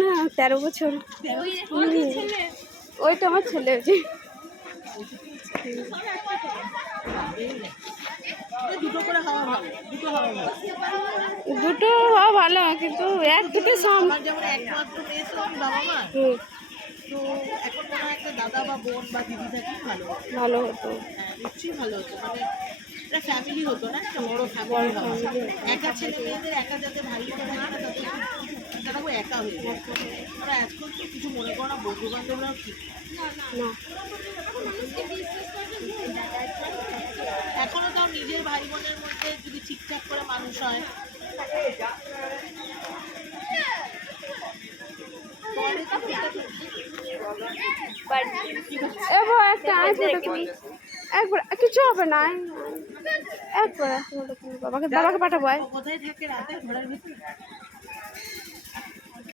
না 13 বছর। ওইটা আমার ছেলে হয়েছে। দুটো হওয়া ভালো, কিন্তু এক দুটো তো এখন মনে হয় একটা দাদা বা বোন বা দিদি থাকলে ভালো হতো। নিশ্চয়ই ভালো হতো, মানে একটা ফ্যামিলি হতো না, একটা বড় ফ্যামিলি। একা ছেলে মেয়েদের একা যাতে ভাই বোন থাকে না, তাদের একা হয়ে যায়। আমরা আজকাল তো কিছু মনে করো না, বন্ধু বান্ধবরাও ঠিক না, এখনো তাও নিজের ভাই বোনের মধ্যে যদি ঠিকঠাক করে মানুষ হয়। একবার কিছু হবে না, একবার বাবাকে পাঠাবো। কোথায় থাকে রাতে ঘরের ভিতরে?